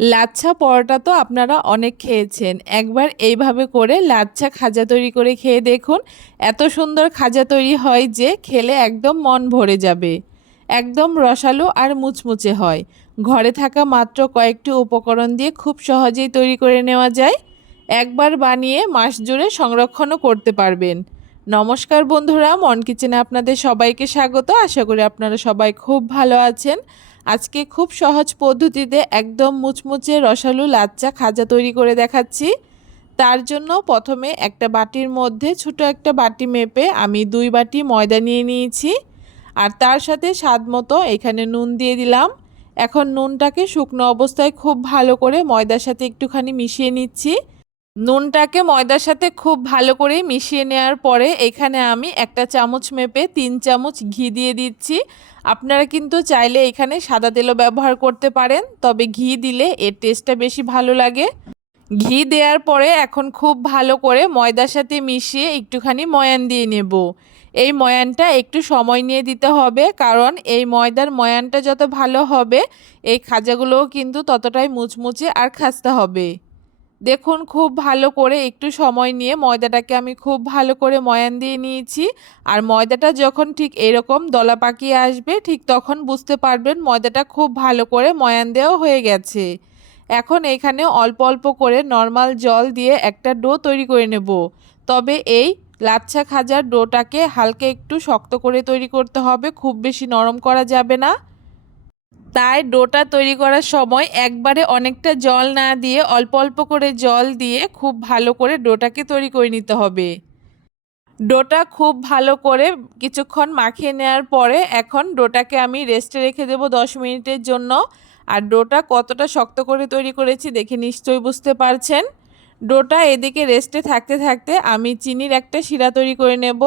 লাচ্ছা পরোটা তো আপনারা অনেক খেয়েছেন। একবার এইভাবে করে লাচ্ছা খাজা তৈরি করে খেয়ে দেখুন, এত সুন্দর খাজা তৈরি হয় যে খেলে একদম মন ভরে যাবে। একদম রসালো আর মুচমুচে হয়। ঘরে থাকা মাত্র কয়েকটি উপকরণ দিয়ে খুব সহজেই তৈরি করে নেওয়া যায়। একবার বানিয়ে মাস জুড়ে সংরক্ষণও করতে পারবেন। নমস্কার বন্ধুরা, মন কিচেনে আপনাদের সবাইকে স্বাগত। আশা করি আপনারা সবাই খুব ভালো আছেন। আজকে খুব সহজ পদ্ধতিতে একদম মুচমুচে রসালু লাচ্চা খাজা তৈরি করে দেখাচ্ছি। তার জন্য প্রথমে একটা বাটির মধ্যে ছোট একটা বাটি মেপে আমি দুই বাটি ময়দা নিয়ে নিয়েছি। আর তার সাথে স্বাদ মতো এখানে নুন দিয়ে দিলাম। এখন নুনটাকে শুকনো অবস্থায় খুব ভালো করে ময়দার সাথে একটুখানি মিশিয়ে নিচ্ছি। নুনটাকে ময়দার সাথে খুব ভালো করে মিশিয়ে নেওয়ার পরে এখানে আমি একটা চামচ মেপে তিন চামচ ঘি দিয়ে দিচ্ছি। আপনারা কিন্তু চাইলে এখানে সাদা তেলও ব্যবহার করতে পারেন, তবে ঘি দিলে এর টেস্টটা বেশি ভালো লাগে। ঘি দেওয়ার পরে এখন খুব ভালো করে ময়দার সাথে মিশিয়ে একটুখানি ময়ান দিয়ে নেব। এই ময়ানটা একটু সময় নিয়ে দিতে হবে, কারণ এই ময়দার ময়ানটা যত ভালো হবে, এই খাজাগুলোও কিন্তু ততটাই মুচমুচে আর খাস্তা হবে। দেখুন, খুব ভালো করে একটু সময় নিয়ে ময়দাটাকে আমি খুব ভালো করে ময়ান দিয়ে নিয়েছি। আর ময়দাটা যখন ঠিক এরকম দলা পাকিয়ে আসবে, ঠিক তখন বুঝতে পারবেন ময়দাটা খুব ভালো করে ময়ান দেওয়া হয়ে গেছে। এখন এখানে অল্প অল্প করে নর্মাল জল দিয়ে একটা ডো তৈরি করে নেব। তবে এই লাচ্ছা খাজার ডোটাকে হালকা একটু শক্ত করে তৈরি করতে হবে, খুব বেশি নরম করা যাবে না। তাই ডোটা তৈরি করার সময় একবারে অনেকটা জল না দিয়ে অল্প অল্প করে জল দিয়ে খুব ভালো করে ডোটাকে তৈরি করে নিতে হবে। ডোটা খুব ভালো করে কিছুক্ষণ মাখিয়ে নেওয়ার পরে এখন ডোটাকে আমি রেস্টে রেখে দেবো দশ মিনিটের জন্য। আর ডোটা কতটা শক্ত করে তৈরি করেছি দেখে নিশ্চয়ই বুঝতে পারছেন। ডোটা এদিকে রেস্টে থাকতে থাকতে আমি চিনির একটা শিরা তৈরি করে নেব।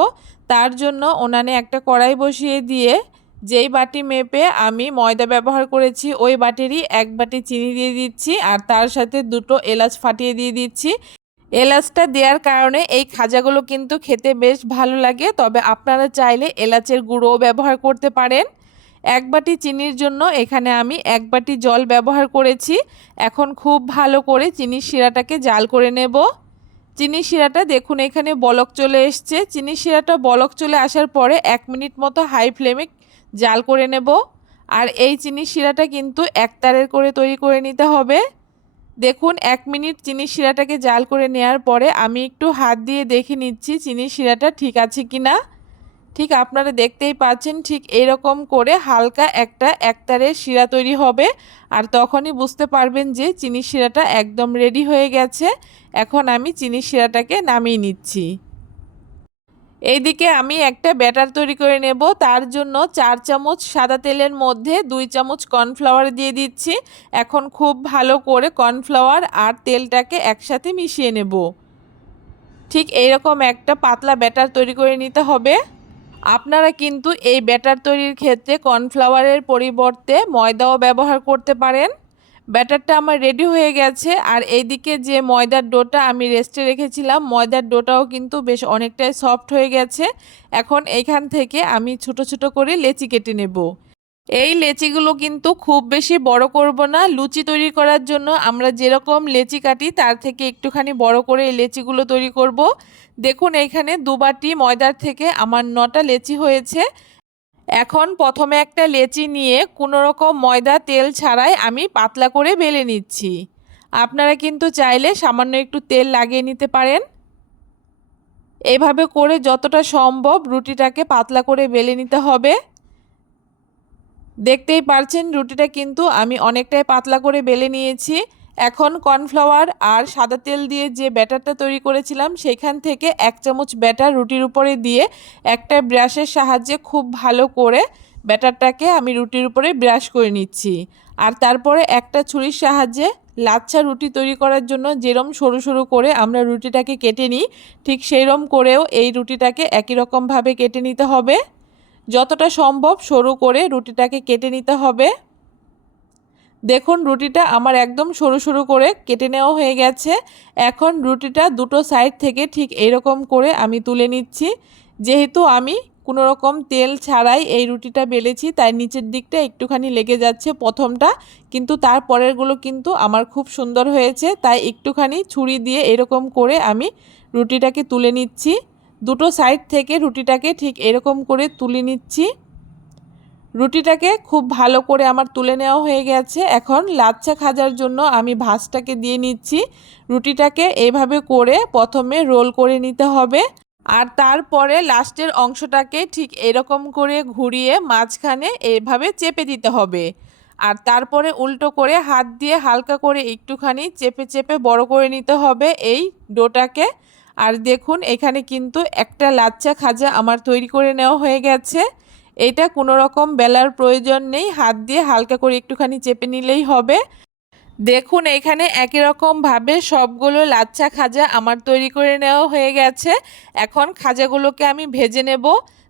তার জন্য ওনানে একটা কড়াই বসিয়ে দিয়ে যেই বাটি মেপে আমি ময়দা ব্যবহার করেছি, ওই বাটিরই এক বাটি চিনি দিয়ে দিচ্ছি আর তার সাথে দুটো এলাচ ফাটিয়ে দিয়ে দিচ্ছি। এলাচটা দেওয়ার কারণে এই খাজাগুলো কিন্তু খেতে বেশ ভালো লাগে, তবে আপনারা চাইলে এলাচের গুঁড়োও ব্যবহার করতে পারেন। এক বাটি চিনির জন্য এখানে আমি এক বাটি জল ব্যবহার করেছি। এখন খুব ভালো করে চিনির শিরাটাকে জাল করে নেব। চিনি শিরাটা দেখুন এখানে বলক চলে এসছে। চিনি শিরাটা বলক চলে আসার পরে এক মিনিট মতো হাই ফ্লেমে জাল করে নেব। আর এই চিনি শিরাটা কিন্তু একতারের করে তৈরি করে নিতে হবে। দেখুন, এক মিনিট চিনি শিরাটাকে জাল করে নেওয়ার পরে আমি একটু হাত দিয়ে দেখে নিচ্ছি চিনি শিরাটা ঠিক আছে কি না ঠিক আপনারা দেখতেই পাচ্ছেন, ঠিক এরকম করে হালকা একটা একতারের শিরা তৈরি হবে। আর তখনই বুঝতে পারবেন যে চিনি শিরাটা একদম রেডি হয়ে গেছে। এখন আমি চিনি শিরাটাকে নামিয়ে নিচ্ছি। এইদিকে আমি একটা ব্যাটার তৈরি করে নেব। তার জন্য চার চামচ সাদা তেলের মধ্যে দুই চামচ কর্নফ্লাওয়ার দিয়ে দিচ্ছি। এখন খুব ভালো করে কর্নফ্লাওয়ার আর তেলটাকে একসাথে মিশিয়ে নেব। ঠিক এইরকম একটা পাতলা ব্যাটার তৈরি করে নিতে হবে। আপনারা কিন্তু এই ব্যাটার তৈরির ক্ষেত্রে কর্নফ্লাওয়ারের পরিবর্তে ময়দাও ব্যবহার করতে পারেন। ব্যাটারটা আমার রেডি হয়ে গেছে। আর এইদিকে যে ময়দার ডোটা আমি রেস্টে রেখেছিলাম, ময়দার ডোটাও কিন্তু বেশ অনেকটাই সফট হয়ে গেছে। এখন এইখান থেকে আমি ছোট ছোট করে লেচি কেটে নেব। এই লেচিগুলো কিন্তু খুব বেশি বড় করব না। লুচি তৈরি করার জন্য আমরা যেরকম লেচি কাটি, তার থেকে একটুখানি বড় করে এই লেচিগুলো তৈরি করব। দেখুন এইখানে দুবাটি ময়দার থেকে আমার নটা লেচি হয়েছে। এখন প্রথমে একটা লেচি নিয়ে কোনো রকম ময়দা, তেল ছাড়াই আমি পাতলা করে বেলে নিচ্ছি। আপনারা কিন্তু চাইলে সামান্য একটু তেল লাগিয়ে নিতে পারেন। এভাবে করে যতটা সম্ভব রুটিটাকে পাতলা করে বেলে নিতে হবে। দেখতেই পারছেন রুটিটা কিন্তু আমি অনেকটাই পাতলা করে বেলে নিয়েছি। এখন কর্নফ্লাওয়ার আর সাদা তেল দিয়ে যে ব্যাটারটা তৈরি করেছিলাম, সেখান থেকে এক চামচ ব্যাটার রুটির উপরে দিয়ে একটা ব্রাশের সাহায্যে খুব ভালো করে ব্যাটারটাকে আমি রুটির উপরে ব্রাশ করে নিচ্ছি। আর তারপরে একটা ছুরির সাহায্যে লাচ্ছা রুটি তৈরি করার জন্য যেরম সরু সরু করে আমরা রুটিটাকে কেটে নিই, ঠিক সেইরম করেও এই রুটিটাকে একই রকমভাবে কেটে নিতে হবে। যতটা সম্ভব সরু করে রুটিটাকে কেটে নিতে হবে। দেখুন, রুটিটা আমার একদম সরু সরু করে কেটে নেওয়া হয়ে গেছে। এখন রুটিটা দুটো সাইড থেকে ঠিক এরকম করে আমি তুলে নিচ্ছি। যেহেতু আমি কোনো রকম তেল ছাড়াই এই রুটিটা বেলেছি, তাই নিচের দিকটা একটুখানি লেগে যাচ্ছে প্রথমটা। কিন্তু তার পরেরগুলো কিন্তু আমার খুব সুন্দর হয়েছে, তাই একটুখানি ছুরি দিয়ে এরকম করে আমি রুটিটাকে তুলে নিচ্ছি। দুটো সাইড থেকে রুটিটাকে ঠিক এরকম করে তুলে নিচ্ছি। রুটিটাকে খুব ভালো করে আমার তুলে নেওয়া হয়ে গেছে। এখন লাচ্ছা খাজার জন্য আমি ভাজটাকে দিয়ে নিচ্ছি। রুটিটাকে এভাবে করে প্রথমে রোল করে নিতে হবে। আর তারপরে লাস্টের অংশটাকে ঠিক এরকম করে ঘুরিয়ে মাঝখানে এভাবে চেপে দিতে হবে। আর তারপরে উল্টো করে হাত দিয়ে হালকা করে একটুখানি চেপে চেপে বড় করে নিতে হবে এই ডোটাকে। আর দেখুন, এখানে কিন্তু একটা লাচ্চা খাজা আমার তৈরি করে নেওয়া হয়ে গেছে। এটা কোনো রকম বেলার প্রয়োজন নেই। হাত দিয়ে হালকা করে একটুখানি চেপে নিলেই হবে। দেখুন, এখানে একই রকমভাবে সবগুলো লাচ্ছা খাজা আমার তৈরি করে নেওয়া হয়ে গেছে। এখন খাজাগুলোকে আমি ভেজে নেব।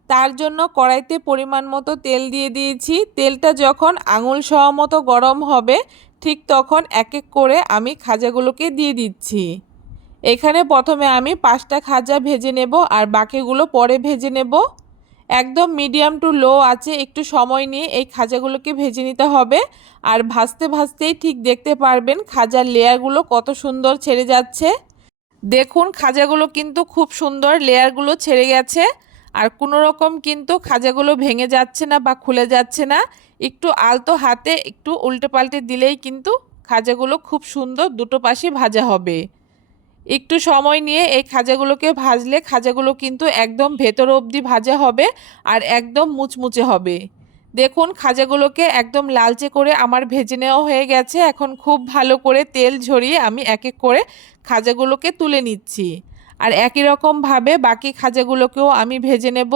তার জন্য কড়াইতে পরিমাণ মতো তেল দিয়ে দিয়েছি। তেলটা যখন আঙুল সহ মতো গরম হবে, ঠিক তখন এক এক করে আমি খাজাগুলোকে দিয়ে দিচ্ছি। এখানে প্রথমে আমি পাঁচটা খাজা ভেজে নেব আর বাকিগুলো পরে ভেজে নেব। একদম মিডিয়াম টু লো আছে, একটু সময় নিয়ে এই খাজাগুলোকে ভেজে নিতে হবে। আর ভাজতে ভাজতেই ঠিক দেখতে পারবেন খাজার লেয়ারগুলো কত সুন্দর ছেড়ে যাচ্ছে। দেখুন খাজাগুলো কিন্তু খুব সুন্দর লেয়ারগুলো ছেড়ে গেছে। আর কোনো রকম কিন্তু খাজাগুলো ভেঙে যাচ্ছে না বা খুলে যাচ্ছে না। একটু আলতো হাতে একটু উল্টে পাল্টে দিলেই কিন্তু খাজাগুলো খুব সুন্দর দুটো পাশে ভাজা হবে। একটু সময় নিয়ে এই খাজাগুলোকে ভাজলে খাজাগুলো কিন্তু একদম ভেতর অবধি ভাজা হবে আর একদম মুচমুচে হবে। দেখুন, খাজাগুলোকে একদম লালচে করে আমার ভেজে নেওয়া হয়ে গেছে। এখন খুব ভালো করে তেল ঝরিয়ে আমি এক এক করে খাজাগুলোকে তুলে নিচ্ছি। আর একই রকমভাবে বাকি খাজাগুলোকেও আমি ভেজে নেব।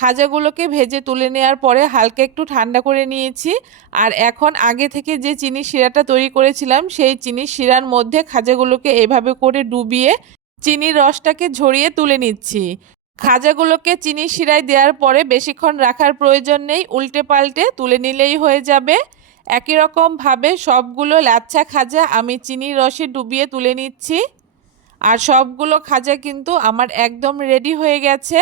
খাজাগুলোকে ভেজে তুলে নেওয়ার পরে হালকা একটু ঠান্ডা করে নিয়েছি। আর এখন আগে থেকে যে চিনি শিরাটা তৈরি করেছিলাম, সেই চিনি শিরার মধ্যে খাজাগুলোকে এভাবে করে ডুবিয়ে চিনির রসটাকে ঝরিয়ে তুলে নিচ্ছি। খাজাগুলোকে চিনি শিরায় দেওয়ার পরে বেশিক্ষণ রাখার প্রয়োজন নেই, উল্টে পাল্টে তুলে নিলেই হয়ে যাবে। একই রকমভাবে সবগুলো লাচ্ছা খাজা আমি চিনির রসে ডুবিয়ে তুলে নিচ্ছি। আর সবগুলো খাজা কিন্তু আমার একদম রেডি হয়ে গেছে।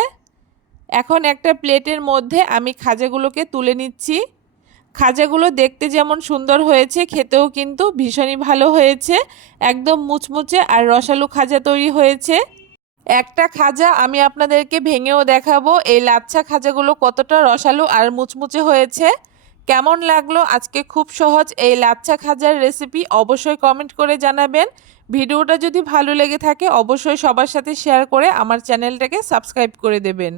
এখন একটা প্লেটের মধ্যে আমি খাজাগুলোকে তুলে নিচ্ছি। খাজাগুলো দেখতে যেমন সুন্দর হয়েছে, খেতেও কিন্তু ভীষণই ভালো হয়েছে। একদম মুচমুচে আর রসালু খাজা তৈরি হয়েছে। একটা খাজা আমি আপনাদেরকে ভেঙেও দেখাবো, এই লাচ্ছা খাজাগুলো কতটা রসালু আর মুচমুচে হয়েছে। কেমন লাগল আজকে খুব সহজ এই লাচ্ছা খাজার রেসিপি অবশ্যই কমেন্ট করে জানাবেন। ভিডিওটা যদি ভালো লেগে থাকে অবশ্যই সবার সাথে শেয়ার করে আমার চ্যানেলটাকে সাবস্ক্রাইব করে দেবেন।